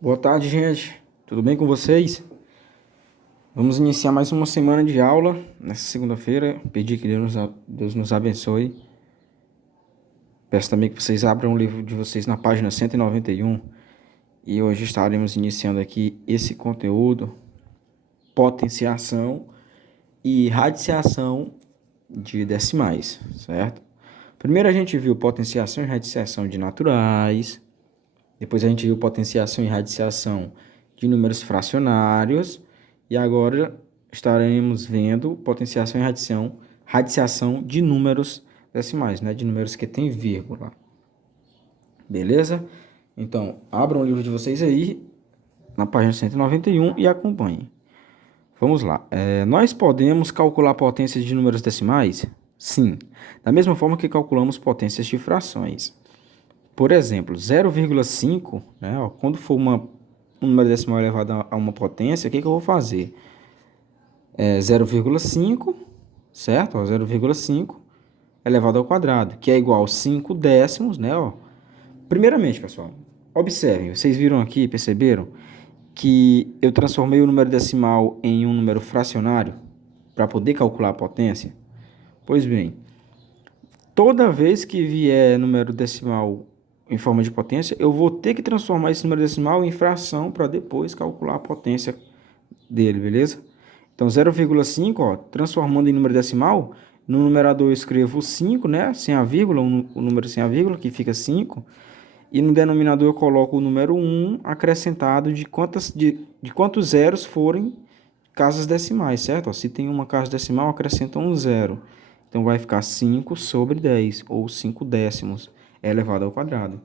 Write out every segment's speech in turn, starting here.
Boa tarde, gente. Tudo bem com vocês? Vamos iniciar mais uma semana de aula nessa segunda-feira. Pedir que Deus nos abençoe. Peço também que vocês abram o livro de vocês na página 191. E hoje estaremos iniciando aqui esse conteúdo, potenciação e radiciação de decimais, certo? Primeiro a gente viu potenciação e radiciação de naturais. Depois a gente viu potenciação e radiciação de números fracionários. E agora estaremos vendo potenciação e radiciação de números decimais, né? De números que tem vírgula. Beleza? Então, abram o livro de vocês aí, na página 191 e acompanhem. Vamos lá. Nós podemos calcular potências de números decimais? Sim. Da mesma forma que calculamos potências de frações. Por exemplo, 0,5, né, ó, quando for um número decimal elevado a uma potência, o que eu vou fazer? 0,5, certo? 0,5 elevado ao quadrado, que é igual a 5 décimos, né? Ó. Primeiramente, pessoal, observem, vocês viram aqui, perceberam, que eu transformei o número decimal em um número fracionário para poder calcular a potência? Pois bem, toda vez que vier número decimal em forma de potência, eu vou ter que transformar esse número decimal em fração para depois calcular a potência dele, beleza? Então, 0,5, ó, transformando em número decimal, no numerador eu escrevo 5, né? Sem a vírgula, o número sem a vírgula, que fica 5. E no denominador eu coloco o número 1 acrescentado de quantos zeros forem casas decimais, certo? Ó, se tem uma casa decimal, acrescenta um zero. Então, vai ficar 5 sobre 10, ou 5 décimos, elevado ao quadrado.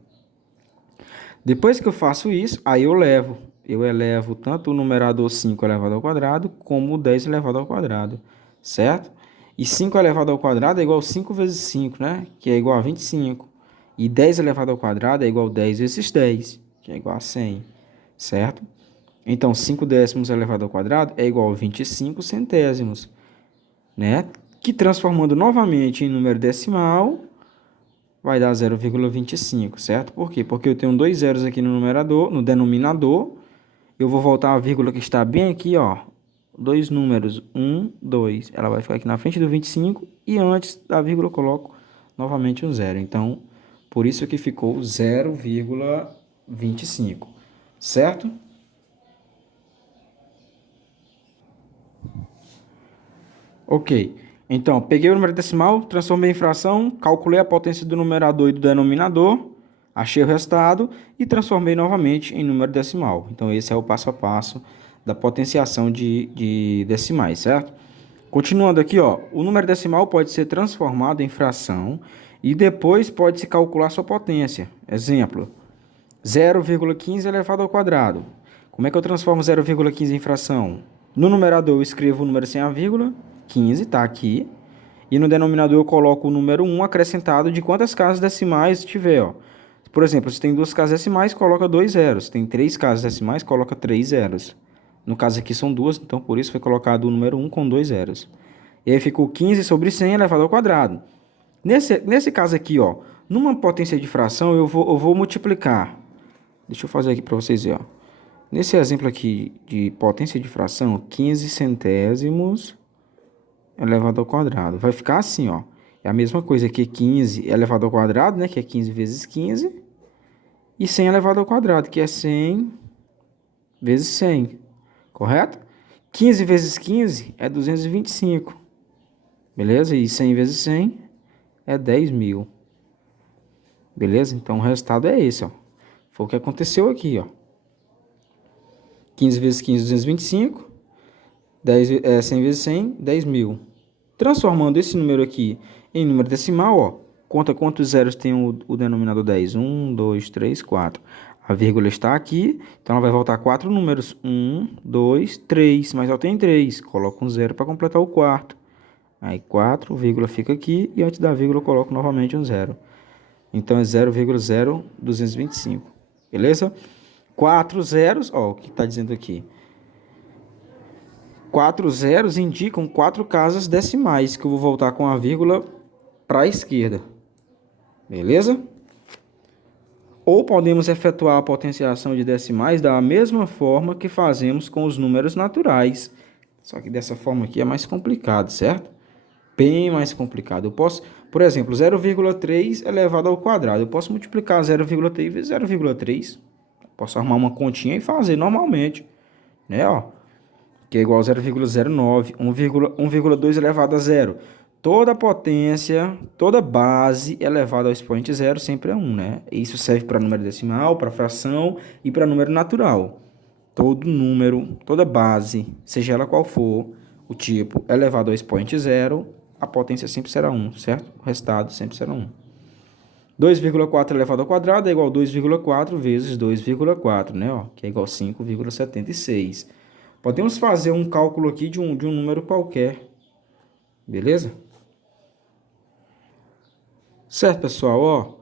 Depois que eu faço isso, aí eu elevo tanto o numerador 5 elevado ao quadrado, como o 10 elevado ao quadrado, certo? E 5 elevado ao quadrado é igual a 5 vezes 5, né? Que é igual a 25. E 10 elevado ao quadrado é igual a 10 vezes 10, que é igual a 100, certo? Então, 5 décimos elevado ao quadrado é igual a 25 centésimos, né? Que transformando novamente em número decimal, vai dar 0,25, certo? Por quê? Porque eu tenho dois zeros aqui no numerador, no denominador. Eu vou voltar a vírgula que está bem aqui, ó. Dois números, 1, 2. Ela vai ficar aqui na frente do 25 e antes da vírgula eu coloco novamente um zero. Então, por isso que ficou 0,25, certo? Ok. Então, peguei o número decimal, transformei em fração, calculei a potência do numerador e do denominador, achei o resultado e transformei novamente em número decimal. Então, esse é o passo a passo da potenciação de decimais, certo? Continuando aqui, ó, o número decimal pode ser transformado em fração e depois pode-se calcular sua potência. Exemplo, 0,15 elevado ao quadrado. Como é que eu transformo 0,15 em fração? No numerador eu escrevo o número sem a vírgula, 15, está aqui. E no denominador eu coloco o número 1 acrescentado de quantas casas decimais tiver. Ó. Por exemplo, se tem duas casas decimais, coloca dois zeros. Se tem três casas decimais, coloca três zeros. No caso aqui são duas, então por isso foi colocado o número 1 com dois zeros. E aí ficou 15 sobre 100 elevado ao quadrado. Nesse caso aqui, ó, numa potência de fração, eu vou multiplicar. Deixa eu fazer aqui para vocês verem. Nesse exemplo aqui de potência de fração, 15 centésimos elevado ao quadrado. Vai ficar assim, ó. É a mesma coisa que 15 elevado ao quadrado, né? Que é 15 vezes 15. E 100 elevado ao quadrado, que é 100 vezes 100. Correto? 15 vezes 15 é 225. Beleza? E 100 vezes 100 é 10.000. Beleza? Então o resultado é esse, ó. Foi o que aconteceu aqui, ó. 15 vezes 15, 225. 100 vezes 100, 10.000. Transformando esse número aqui em número decimal, ó. Conta quantos zeros tem o denominador 10. 1, 2, 3, 4. A vírgula está aqui, então ela vai voltar 4 números. 1, 2, 3, mas só tem 3. Coloca um zero para completar o quarto. Aí 4, vírgula fica aqui, e antes da vírgula eu coloco novamente um zero. Então é 0,0225. Beleza? 4 zeros, ó, o que está dizendo aqui. 4 zeros indicam 4 casas decimais, que eu vou voltar com a vírgula para a esquerda. Beleza? Ou podemos efetuar a potenciação de decimais da mesma forma que fazemos com os números naturais. Só que dessa forma aqui é mais complicado, certo? Bem mais complicado. Eu posso, por exemplo, 0,3 elevado ao quadrado. Eu posso multiplicar 0,3 vezes 0,3. Posso arrumar uma continha e fazer normalmente, né? Ó, que é igual a 0,09, 1,2 elevado a zero. Toda potência, toda base elevada ao expoente zero sempre é 1, né? Isso serve para número decimal, para fração e para número natural. Todo número, toda base, seja ela qual for, o tipo elevado ao expoente zero, a potência sempre será 1, certo? O resultado sempre será 1. 2,4 elevado ao quadrado é igual a 2,4 vezes 2,4, né? Ó, que é igual a 5,76. Podemos fazer um cálculo aqui de um número qualquer, beleza? Certo, pessoal, ó,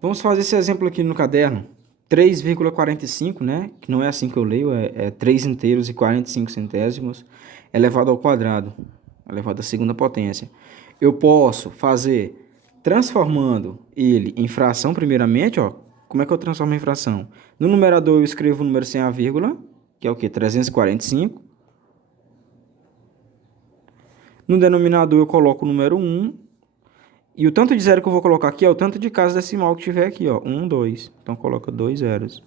vamos fazer esse exemplo aqui no caderno. 3,45, né? Que não é assim que eu leio, é 3 inteiros e 45 centésimos elevado ao quadrado, elevado à segunda potência. Eu posso fazer transformando ele em fração primeiramente, ó. Como é que eu transformo em fração? No numerador eu escrevo o número sem a vírgula, que é o quê? 345. No denominador eu coloco o número 1. E o tanto de zero que eu vou colocar aqui é o tanto de casa decimal que tiver aqui, ó. 1, 2. Então, coloca 2 zeros.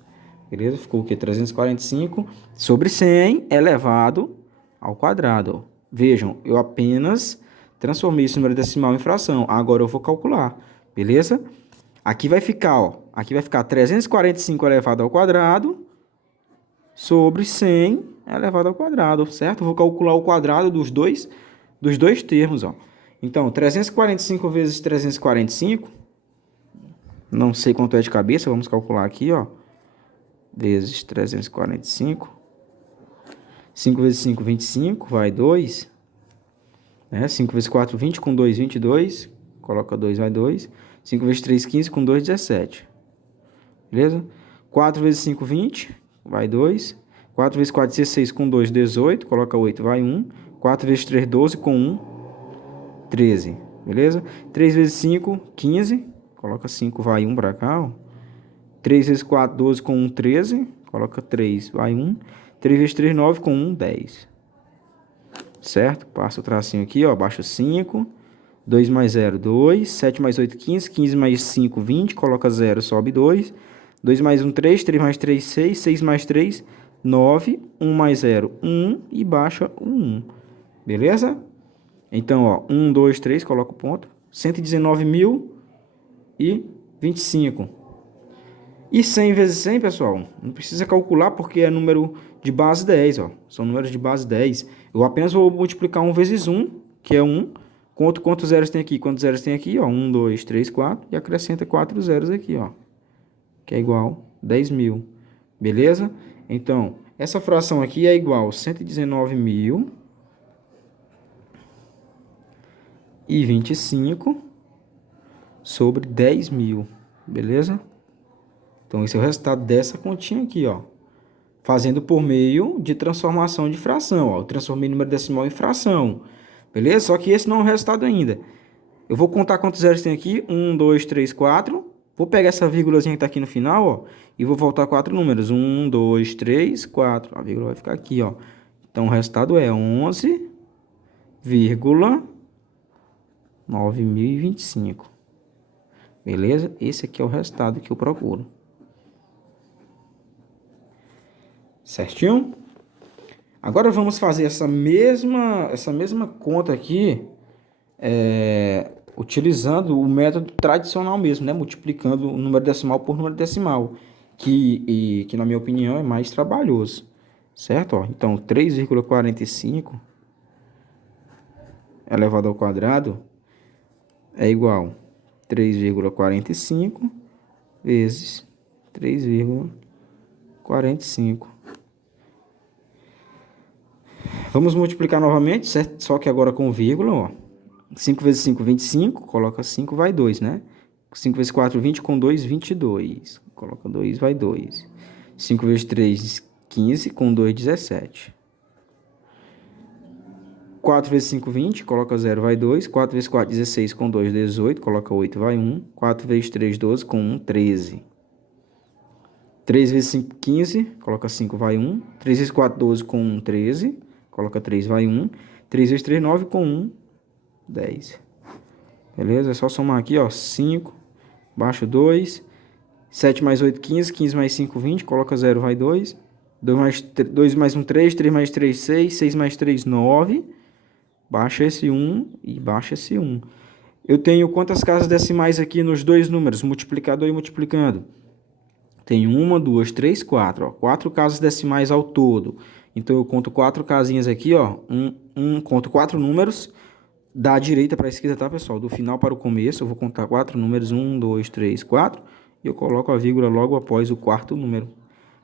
Beleza? Ficou o quê? 345 sobre 100 elevado ao quadrado. Ó. Vejam, eu apenas transformei esse número decimal em fração. Agora eu vou calcular. Beleza? Aqui vai ficar, ó. Aqui vai ficar 345 elevado ao quadrado sobre 100 elevado ao quadrado, certo? Eu vou calcular o quadrado dos dois termos, ó. Então, 345 vezes 345, não sei quanto é de cabeça, vamos calcular aqui, ó. Vezes 345. 5 vezes 5, 25, vai 2. 5 vezes 4, 20, com 2, 22. Coloca 2, vai 2. 5 vezes 3, 15, com 2, 17. Beleza? 4 vezes 5, 20, vai 2. 4 vezes 4, 16, com 2, 18. Coloca 8, vai 1. 4 vezes 3, 12, com 1, 13. Beleza? 3 vezes 5, 15. Coloca 5, vai 1 para cá, ó. 3 vezes 4, 12, com 1, 13. Coloca 3, vai 1. 3 vezes 3, 9, com 1, 10. Certo? Passa o tracinho aqui, ó. Baixa 5. 2 mais 0, 2. 7 mais 8, 15. 15 mais 5, 20. Coloca 0, sobe 2. 2 mais 1, 3. 3 mais 3, 6. 6 mais 3, 9. 1 mais 0, 1. E baixa o 1. Beleza? Então, ó. 1, 2, 3. Coloca o ponto. 119.025. E 100 vezes 100, pessoal, não precisa calcular porque é número de base 10, ó. São números de base 10. Eu apenas vou multiplicar 1 vezes 1, que é 1. Quantos zeros tem aqui? Quantos zeros tem aqui? Ó, 1, 2, 3, 4. E acrescenta 4 zeros aqui, ó. Que é igual a 10.000. Beleza? Então, essa fração aqui é igual a 119.025 sobre 10.000. Beleza? Então, esse é o resultado dessa continha aqui, ó. Fazendo por meio de transformação de fração, ó. Eu transformei número decimal em fração. Beleza? Só que esse não é o resultado ainda. Eu vou contar quantos zeros tem aqui. 1, 2, 3, 4. Vou pegar essa vírgulazinha que tá aqui no final, ó. E vou voltar 4 números. 1, 2, 3, 4. A vírgula vai ficar aqui, ó. Então, o resultado é 11,9025. Beleza? Esse aqui é o resultado que eu procuro. Certinho? Agora vamos fazer essa mesma conta aqui, utilizando o método tradicional mesmo, né? Multiplicando o número decimal por número decimal, que na minha opinião é mais trabalhoso, certo? Ó, então, 3,45 elevado ao quadrado é igual a 3,45 vezes 3,45. Vamos multiplicar novamente, certo? Só que agora com vírgula, ó. 5 vezes 5, 25. Coloca 5, vai 2, né? 5 vezes 4, 20. Com 2, 22. Coloca 2, vai 2. 5 vezes 3, 15. Com 2, 17. 4 vezes 5, 20. Coloca 0, vai 2. 4 vezes 4, 16. Com 2, 18. Coloca 8, vai 1. 4 vezes 3, 12. Com 1, 13. 3 vezes 5, 15. Coloca 5, vai 1. 3 vezes 4, 12. Com 1, 13. Coloca 3, vai 1. 3 vezes 3, 9. Com 1, 10. Beleza? É só somar aqui, ó. 5, baixo 2. 7 mais 8, 15. 15 mais 5, 20. Coloca 0, vai 2. 2 mais 1, 3. 3 mais 3, 6. 6 mais 3, 9. Baixa esse 1 e baixa esse 1. Eu tenho quantas casas decimais aqui nos dois números? Multiplicador e multiplicando. Tenho 1, 2, 3, 4. 4 casas decimais ao todo. Então, eu conto 4 casinhas aqui, ó. Conto 4 números da direita para a esquerda, tá, pessoal? Do final para o começo, eu vou contar 4 números. 1, 2, 3, 4. E eu coloco a vírgula logo após o quarto número.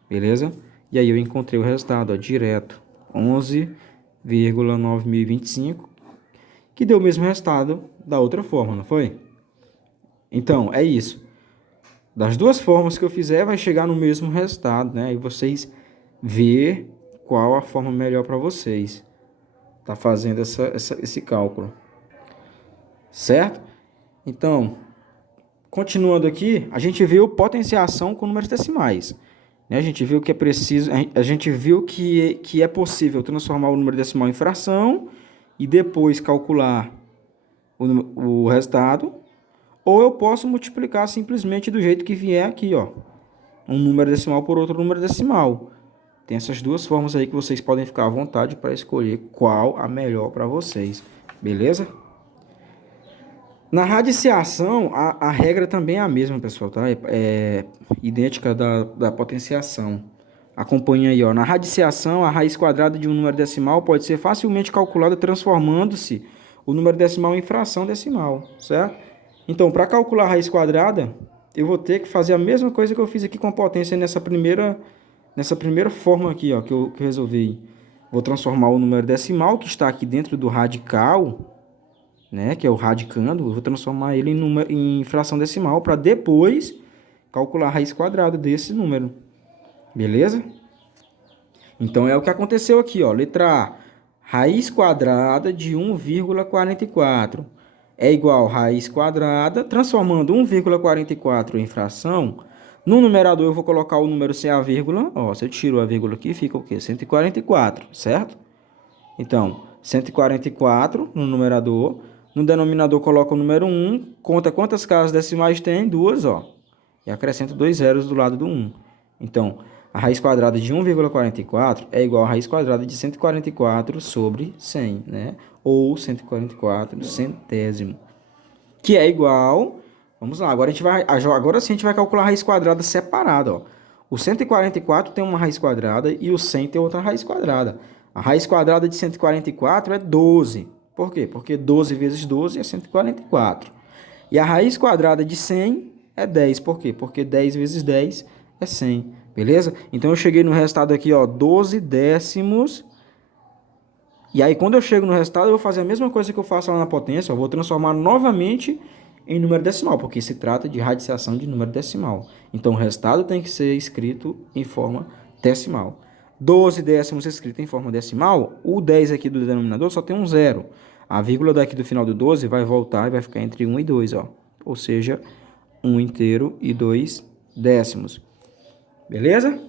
Beleza? E aí eu encontrei o resultado, ó, direto. 11,9025. Que deu o mesmo resultado da outra forma, não foi? Então, é isso. Das duas formas que eu fizer, vai chegar no mesmo resultado, né? E vocês ver qual a forma melhor para vocês. Tá fazendo esse cálculo. Certo? Então, continuando aqui, a gente viu potenciação com números decimais. Né? A gente viu que é preciso, a gente viu que é possível transformar o número decimal em fração e depois calcular o resultado. Ou eu posso multiplicar simplesmente do jeito que vier aqui, ó. Um número decimal por outro número decimal. Tem essas duas formas aí que vocês podem ficar à vontade para escolher qual a melhor para vocês. Beleza? Na radiciação, a regra também é a mesma, pessoal, tá? É idêntica da potenciação. Acompanhe aí, ó. Na radiciação, a raiz quadrada de um número decimal pode ser facilmente calculada transformando-se o número decimal em fração decimal, certo? Então, para calcular a raiz quadrada, eu vou ter que fazer a mesma coisa que eu fiz aqui com a potência nessa primeira forma aqui, ó, que eu resolvi. Vou transformar o número decimal, que está aqui dentro do radical, né, que é o radicando, eu vou transformar ele em fração decimal para depois calcular a raiz quadrada desse número. Beleza? Então, é o que aconteceu aqui, ó. Letra A, raiz quadrada de 1,44 é igual a raiz quadrada, transformando 1,44 em fração. No numerador eu vou colocar o número sem a vírgula. Ó, se eu tiro a vírgula aqui, fica o quê? 144, certo? Então, 144 no numerador. No denominador coloca o número 1. Conta quantas casas decimais tem? 2, ó. E acrescenta 2 zeros do lado do 1. Então, a raiz quadrada de 1,44 é igual a raiz quadrada de 144 sobre 100, né? Ou 144 centésimo, que é igual... Vamos lá, agora sim a gente vai calcular a raiz quadrada separada, ó. O 144 tem uma raiz quadrada e o 100 tem outra raiz quadrada. A raiz quadrada de 144 é 12. Por quê? Porque 12 vezes 12 é 144. E a raiz quadrada de 100 é 10. Por quê? Porque 10 vezes 10 é 100. Beleza? Então, eu cheguei no resultado aqui, ó, 12 décimos. E aí, quando eu chego no resultado, eu vou fazer a mesma coisa que eu faço lá na potência. Eu vou transformar novamente em número decimal, porque se trata de radiciação de número decimal. Então, o resultado tem que ser escrito em forma decimal. 12 décimos escrito em forma decimal, o 10 aqui do denominador só tem um zero. A vírgula daqui do final do 12 vai voltar e vai ficar entre 1 e 2, ó. Ou seja, 1 inteiro e 2 décimos. Beleza?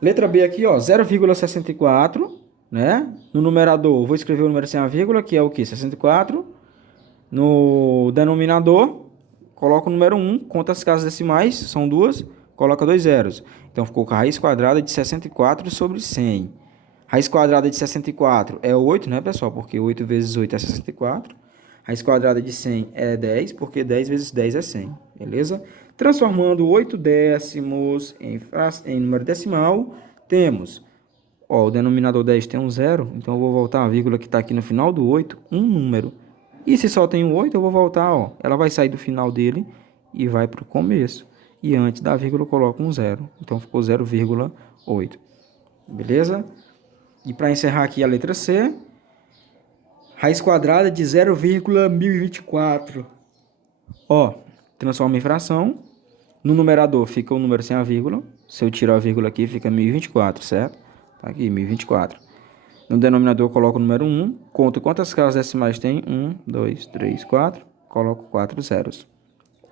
Letra B aqui, ó, 0,64, né? No numerador, vou escrever o número sem a vírgula, que é o quê? 64. No denominador, coloco o número 1, conta as casas decimais, são 2, coloca 2 zeros. Então, ficou com a raiz quadrada de 64 sobre 100. Raiz quadrada de 64 é 8, né, pessoal? Porque 8 vezes 8 é 64. Raiz quadrada de 100 é 10, porque 10 vezes 10 é 100, beleza? Transformando 8 décimos em número decimal, temos, ó, o denominador 10 tem um zero, então eu vou voltar a vírgula que está aqui no final do 8, um número. E se só tem um 8, eu vou voltar, ó, ela vai sair do final dele e vai para o começo. E antes da vírgula eu coloco um zero, então ficou 0,8, beleza? E para encerrar aqui a letra C, raiz quadrada de 0,1024. Ó, transforma em fração. No numerador fica o número sem a vírgula. Se eu tirar a vírgula aqui, fica 1024, certo? Tá aqui, 1024. No denominador, eu coloco o número 1. Conto quantas casas decimais tem. 1, 2, 3, 4. Coloco 4 zeros.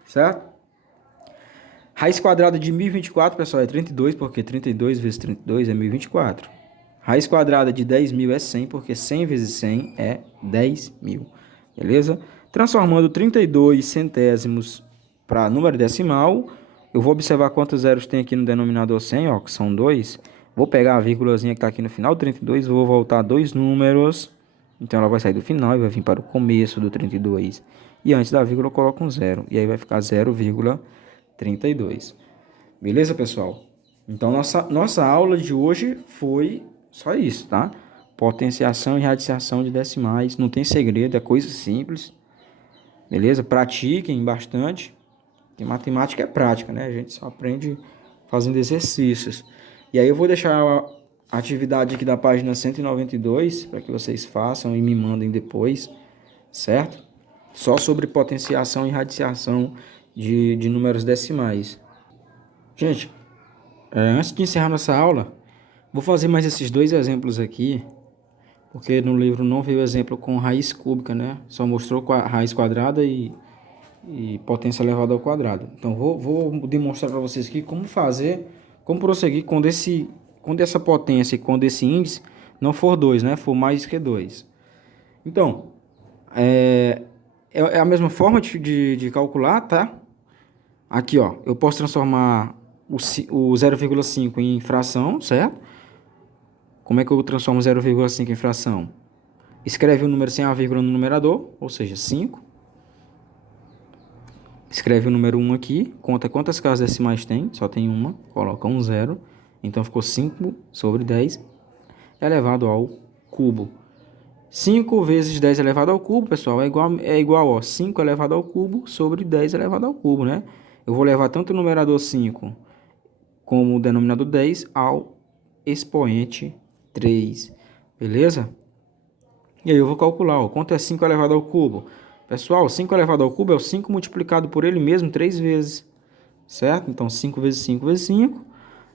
Certo? Raiz quadrada de 1024, pessoal, é 32, porque 32 vezes 32 é 1024. Raiz quadrada de 10.000 é 100, porque 100 vezes 100 é 10.000. Beleza? Transformando 32 centésimos para número decimal, eu vou observar quantos zeros tem aqui no denominador 100, ó, que são 2. Vou pegar a vírgulazinha que está aqui no final do 32, vou voltar 2 números. Então ela vai sair do final e vai vir para o começo do 32. E antes da vírgula eu coloco um zero. E aí vai ficar 0,32. Beleza, pessoal? Então nossa aula de hoje foi só isso, tá? Potenciação e radiciação de decimais. Não tem segredo, é coisa simples. Beleza? Pratiquem bastante. Porque matemática é prática, né? A gente só aprende fazendo exercícios. E aí eu vou deixar a atividade aqui da página 192 para que vocês façam e me mandem depois, certo? Só sobre potenciação e radiciação de números decimais. Gente, antes de encerrar nossa aula, vou fazer mais esses dois exemplos aqui, porque no livro não veio exemplo com raiz cúbica, né? Só mostrou com a raiz quadrada e potência elevada ao quadrado. Então, vou demonstrar para vocês aqui como fazer, como prosseguir quando essa potência e quando esse índice não for 2, né? For mais que 2. Então, é a mesma forma de calcular, tá? Aqui, ó, eu posso transformar o 0,5 em fração, certo? Como é que eu transformo 0,5 em fração? Escreve o número sem a vírgula no numerador, ou seja, 5. Escreve o número 1 aqui, conta quantas casas decimais tem, só tem uma, coloca um zero. Então ficou 5 sobre 10 elevado ao cubo. 5 vezes 10 elevado ao cubo, pessoal, é igual ó, 5 elevado ao cubo sobre 10 elevado ao cubo, né? Eu vou levar tanto o numerador 5 como o denominador 10 ao expoente 3, beleza? E aí eu vou calcular, ó, quanto é 5 elevado ao cubo? Pessoal, 5 elevado ao cubo é o 5 multiplicado por ele mesmo 3 vezes, certo? Então 5 vezes 5 vezes 5.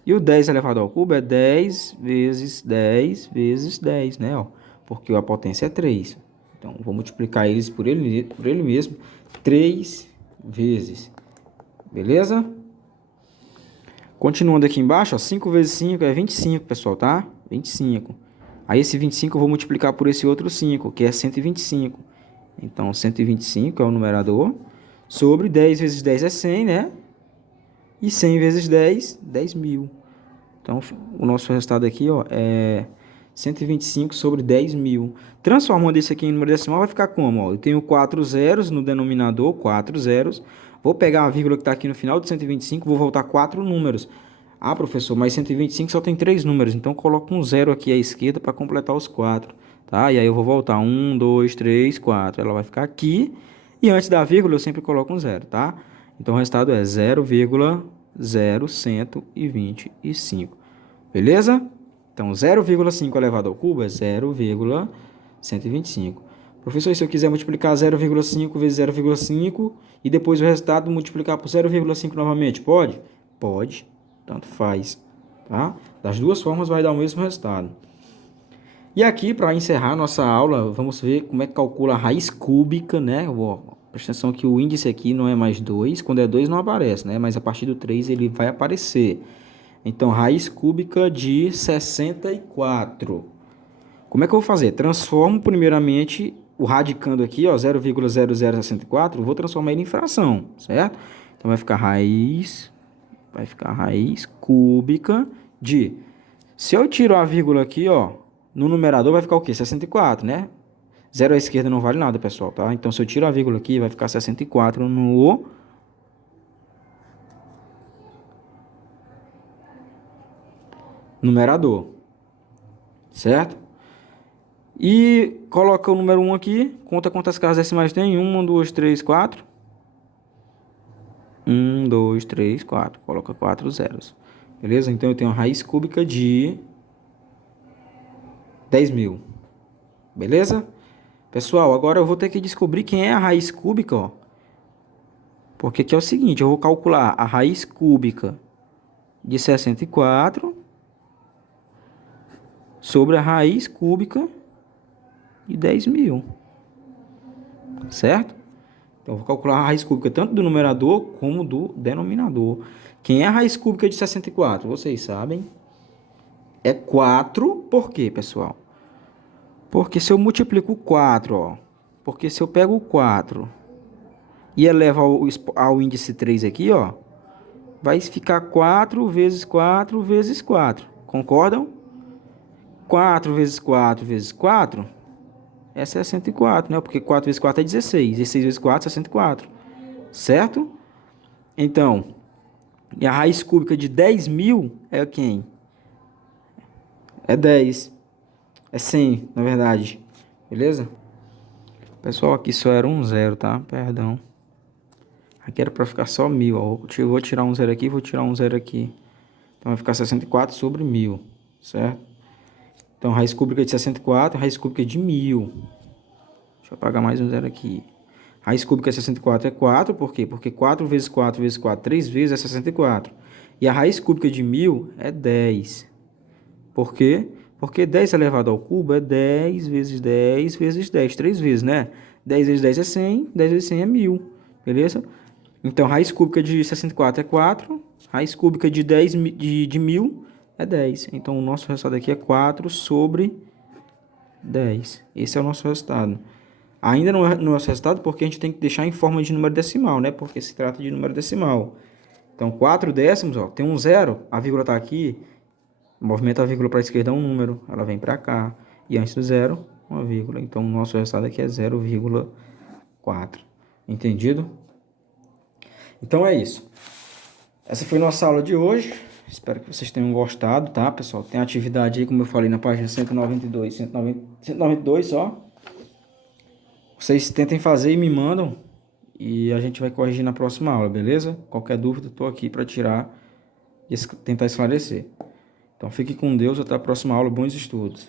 E o 10 elevado ao cubo é 10 vezes 10 vezes 10, né? Ó, porque a potência é 3. Então vou multiplicar eles por ele mesmo 3 vezes, beleza? Continuando aqui embaixo, ó, 5 vezes 5 é 25, pessoal, tá? 25. Aí esse 25 eu vou multiplicar por esse outro 5, que é 125. Então, 125 é o numerador, sobre 10 vezes 10 é 100, né? E 100 vezes 10, 10.000. Então, o nosso resultado aqui, ó, é 125 sobre 10.000. Transformando isso aqui em número decimal, vai ficar como? Ó, eu tenho 4 zeros no denominador, 4 zeros. Vou pegar a vírgula que está aqui no final de 125, vou voltar 4 números. Ah, professor, mas 125 só tem 3 números, então coloco um zero aqui à esquerda para completar os 4. Tá? E aí eu vou voltar 1, 2, 3, 4. Ela vai ficar aqui. E antes da vírgula eu sempre coloco um zero, tá? Então o resultado é 0,0125. Beleza? Então 0,5 elevado ao cubo é 0,125. Professor, e se eu quiser multiplicar 0,5 vezes 0,5 e depois o resultado multiplicar por 0,5 novamente, pode? Pode, tanto faz, tá? Das duas formas vai dar o mesmo resultado. E aqui, para encerrar nossa aula, vamos ver como é que calcula a raiz cúbica, né? Presta atenção que o índice aqui não é mais 2, quando é 2 não aparece, né? Mas a partir do 3 ele vai aparecer. Então, raiz cúbica de 64. Como é que eu vou fazer? Transformo primeiramente o radicando aqui, ó, 0,0064, vou transformar ele em fração, certo? Então vai ficar raiz cúbica de... Se eu tiro a vírgula aqui, ó, no numerador vai ficar o quê? 64, né? 0 à esquerda não vale nada, pessoal, tá? Então se eu tiro a vírgula aqui, vai ficar 64 no numerador, certo? E coloca o número 1 aqui, conta quantas casas decimais tem. 1, 2, 3, 4. 1, 2, 3, 4. Coloca 4 zeros. Beleza? Então eu tenho a raiz cúbica de 10.000. Beleza? Pessoal, agora eu vou ter que descobrir quem é a raiz cúbica, ó. Porque aqui é o seguinte, eu vou calcular a raiz cúbica de 64 sobre a raiz cúbica de 10.000. Certo? Então, eu vou calcular a raiz cúbica tanto do numerador como do denominador. Quem é a raiz cúbica de 64? Vocês sabem. É 4. Por quê, pessoal? Porque se eu multiplico 4, ó. Porque se eu pego o 4 e elevo ao índice 3 aqui, ó. Vai ficar 4 vezes 4 vezes 4. Concordam? 4 vezes 4 vezes 4 é 64, né? Porque 4 vezes 4 é 16. 16 vezes 4 é 64. Certo? Então, e a raiz cúbica de 10.000 é quem? É 10. É 100, na verdade. Beleza? Pessoal, aqui só era um zero, tá? Perdão. Aqui era para ficar só 1.000. Ó. Eu vou tirar um zero aqui, vou tirar um zero aqui. Então vai ficar 64 sobre 1.000, certo? Então raiz cúbica de 64, raiz cúbica de 1.000. Deixa eu apagar mais um zero aqui. Raiz cúbica de 64 é 4, por quê? Porque 4 vezes 4 vezes 4, 3 vezes é 64. E a raiz cúbica de 1.000 é 10. Por quê? Porque 10 elevado ao cubo é 10 vezes 10 vezes 10. 3 vezes, né? 10 vezes 10 é 100, 10 vezes 100 é 1.000. Beleza? Então, raiz cúbica de 64 é 4. Raiz cúbica de 10 de 1.000 é 10. Então, o nosso resultado aqui é 4 sobre 10. Esse é o nosso resultado. Ainda não é o nosso resultado porque a gente tem que deixar em forma de número decimal, né? Porque se trata de número decimal. Então, 4 décimos, ó, tem um zero, a vírgula está aqui. Movimenta a vírgula para a esquerda é um número, ela vem para cá. E antes do zero, uma vírgula. Então, o nosso resultado aqui é 0,4. Entendido? Então é isso. Essa foi nossa aula de hoje. Espero que vocês tenham gostado, tá, pessoal? Tem atividade aí, como eu falei, na página 192, 192 só. Vocês tentem fazer e me mandam. E a gente vai corrigir na próxima aula, beleza? Qualquer dúvida, estou aqui para tirar e tentar esclarecer. Então fique com Deus, até a próxima aula. Bons estudos.